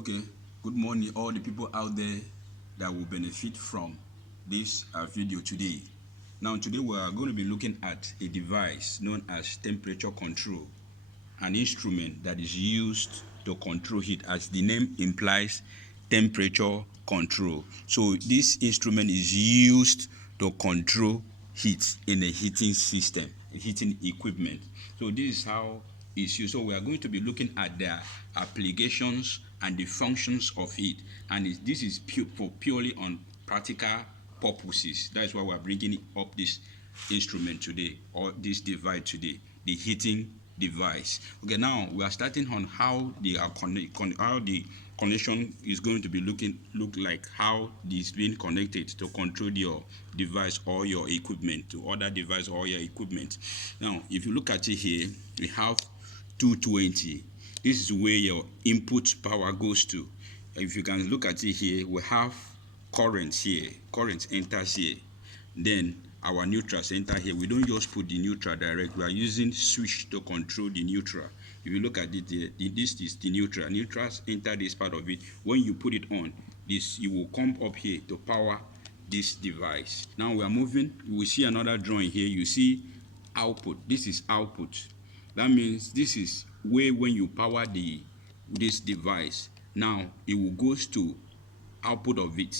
Okay, good morning, all the people out there that will benefit from this video today. Now, today we are going to be looking at a device known as temperature control, an instrument that is used to control heat, as the name implies, temperature control. So, this instrument is used to control heat in a heating system, a heating equipment. So, this is how it's used. So, we are going to be looking at the applications and the functions of it, and this is purely on practical purposes. That's why we're bringing up this instrument today, or this device today, the heating device. Okay, now we are starting on how the connection is going to be look like, how this being connected to control your device or your equipment to other device or your equipment. Now, if you look at it here, we have 220. This is where your input power goes to. If you can look at it here, we have current here. Current enters here. Then our neutrals enter here. We don't just put the neutral direct. We are using switch to control the neutral. If you look at it here, this is the neutral. Neutrals enter this part of it. When you put it on, you will come up here to power this device. Now we are moving. We see another drawing here. You see output. This is output. That means this is where when you power this device, now it will goes to output of it,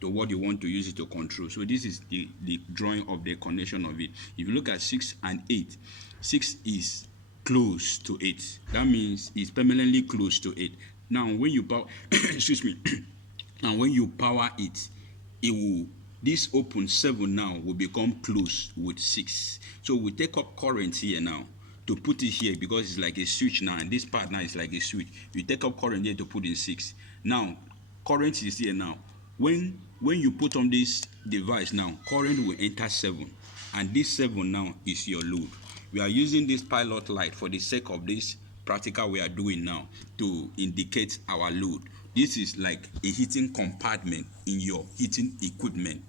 to what you want to use it to control. So this is the drawing of the connection of it. If you look at 6 and 8, 6 is close to 8. That means it's permanently close to 8. Now when you power excuse me, now when you power it, it will, this open 7 now will become close with 6. So we take up current here now to put it here, because it's like a switch now, and this part now is like a switch. We take up current here to put in 6. Now current is here now. When you put on this device now, current will enter 7, and this 7 now is your load. We are using this pilot light for the sake of this practical we are doing now to indicate our load. This is like a heating compartment in your heating equipment.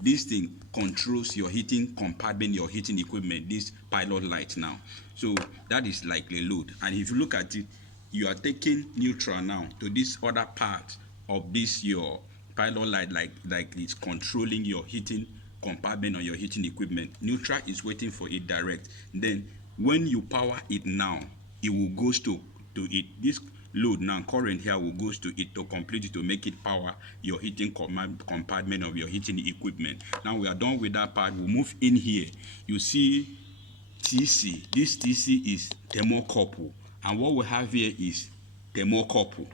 This thing controls your heating compartment, your heating equipment, this pilot light now. So that is like a load. And if you look at it, you are taking neutral now to this other part of this your pilot light, like it's controlling your heating compartment or your heating equipment. Neutral is waiting for it direct. Then when you power it now, it will goes to it. This load now, current here, will goes to it to complete it, to make it power your heating compartment of your heating equipment. Now we are done with that part. We'll move in here. You see TC. This TC is thermocouple, and what we have here is thermocouple.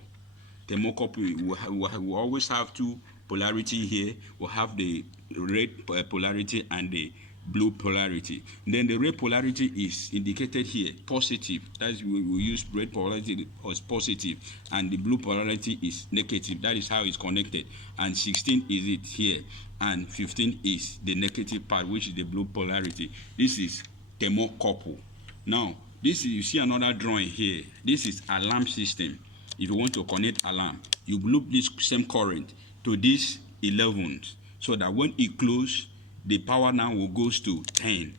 Thermocouple, we always have two polarity here. We have the red polarity and the blue polarity. Then the red polarity is indicated here, positive. That's we use red polarity as positive, and the blue polarity is negative. That is how it's connected. And 16 is it here, and 15 is the negative part, which is the blue polarity. This is thermocouple. Now this is, you see another drawing here. This is alarm system. If you want to connect alarm, you loop this same current to this 11, so that when it close, the power now will goes to 10.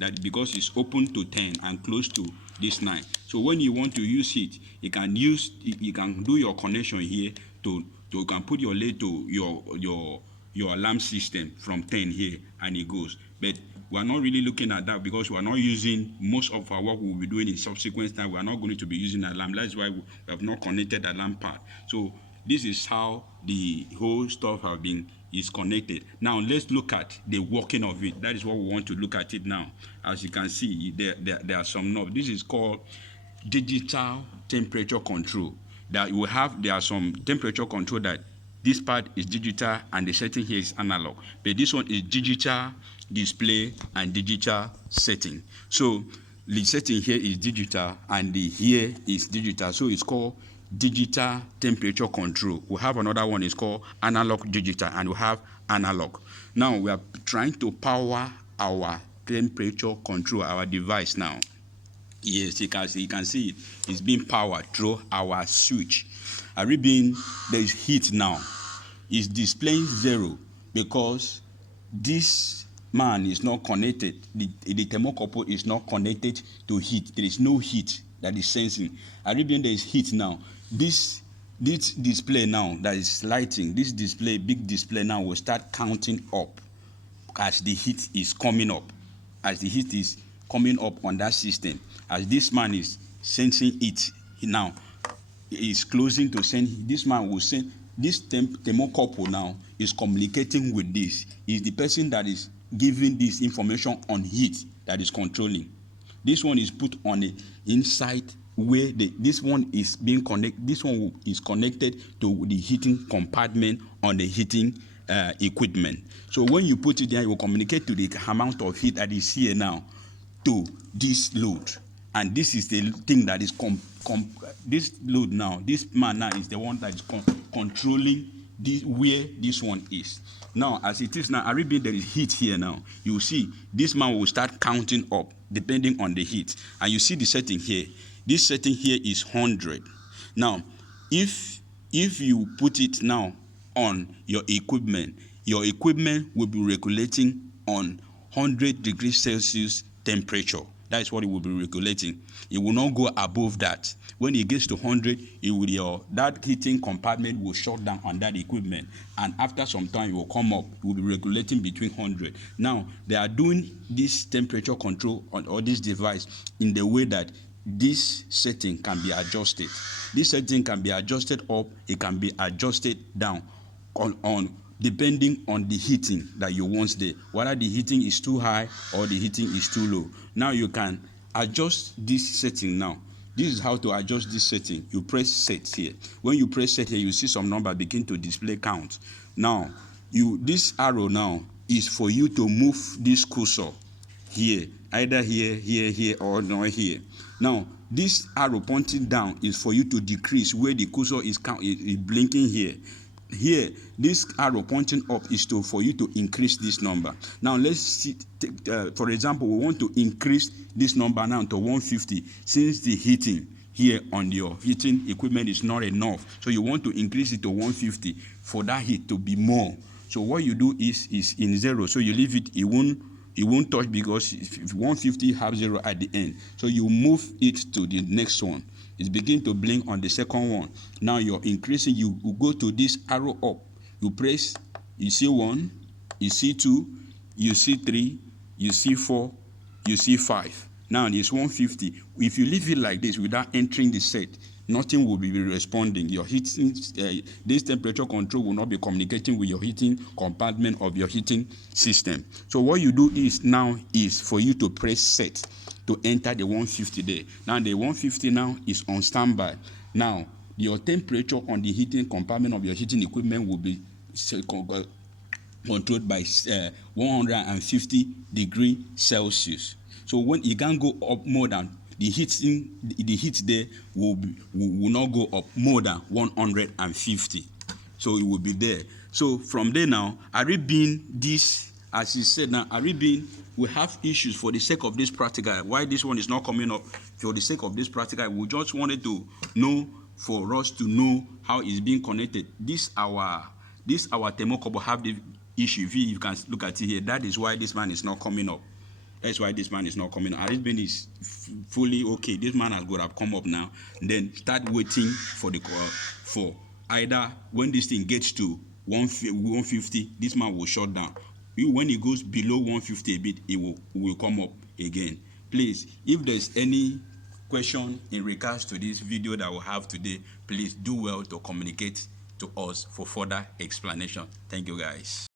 That because it's open to 10 and close to this 9. So when you want to use it, you can do your connection here to you can put your lead to your alarm system from 10 here, and it goes. But we are not really looking at that, because we are not using, most of our work we will be doing in subsequent time. We are not going to be using alarm. That's why we have not connected alarm part. So this is how the whole stuff is connected. Now let's look at the working of it. That is what we want to look at it now. As you can see, there are some knobs. This is called digital temperature control. There are some temperature control that this part is digital and the setting here is analog, but this one is digital display and digital setting. So the setting here is digital and the here is digital, so it's called digital temperature control. We have another one, is called analog digital, and we have analog. Now we are trying to power our temperature control, our device now. Yes, you can see it's being powered through our switch. There is heat now. It's displaying 0 because this man is not connected. The thermocouple is not connected to heat. There is no heat that is sensing. There is heat now. This this display now that is lighting, this display, big display now will start counting up as the heat is coming up. As the heat is coming up on that system, as this man is sensing it now, is closing to send, this man will send, this thermocouple now is communicating with this. Is the person that is giving this information on heat that is controlling. This one is put on the inside where this one is being connected. This one is connected to the heating compartment on the heating equipment. So when you put it there, it will communicate to the amount of heat that is here now to this load. And this is the thing that is this load now. This man now is the one that is controlling this, where this one is. Now, as it is now, Arabian, there is heat here now. You see, this man will start counting up depending on the heat. And you see the setting here. This setting here is 100. Now, if you put it now on your equipment will be regulating on 100 degrees Celsius temperature. That is what it will be regulating. It will not go above that. When it gets to 100, that heating compartment will shut down on that equipment. And after some time, it will come up. It will be regulating between 100. Now, they are doing this temperature control or this device in the way that this setting can be adjusted. This setting can be adjusted up. It can be adjusted down on depending on the heating that you want there, whether the heating is too high or the heating is too low. Now you can adjust this setting now. This is how to adjust this setting. You press set here. When you press set here, you see some number begin to display count. Now, this arrow now is for you to move this cursor here, either here, or not here. Now, this arrow pointing down is for you to decrease where the cursor is blinking here. Here, this arrow pointing up is for you to increase this number. Now, let's see, for example, we want to increase this number now to 150 since the heating here on your heating equipment is not enough. So you want to increase it to 150 for that heat to be more. So what you do is in 0. So you leave it, it won't touch because if 150 have 0 at the end. So you move it to the next one. It begins to blink on the second one. Now you're increasing, you go to this arrow up. You press, you see 1, you see 2, you see 3, you see 4, you see 5. Now it's 150. If you leave it like this without entering the set, nothing will be responding. Your heating, this temperature control will not be communicating with your heating compartment of your heating system. So what you do is for you to press set to enter the 150 there. Now the 150 now is on standby. Now your temperature on the heating compartment of your heating equipment will be controlled by 150 degrees Celsius. So when it can go up more than the heat there will not go up more than 150. So it will be there. So from there now, Arabian, this, as he said now, Arabian will have issues for the sake of this practical. Why this one is not coming up? For the sake of this practical, we just wanted to know, for us to know how it's being connected. This our thermocouple have the issue. If you can look at it here, that is why this man is not coming up. That's why this man is not coming up. Arabian is fully okay. This man has got to come up now. Then start waiting for for either when this thing gets to 150, this man will shut down. When it goes below 150 a bit, it will come up again. Please, if there's any question in regards to this video that we have today, please do well to communicate to us for further explanation. Thank you, guys.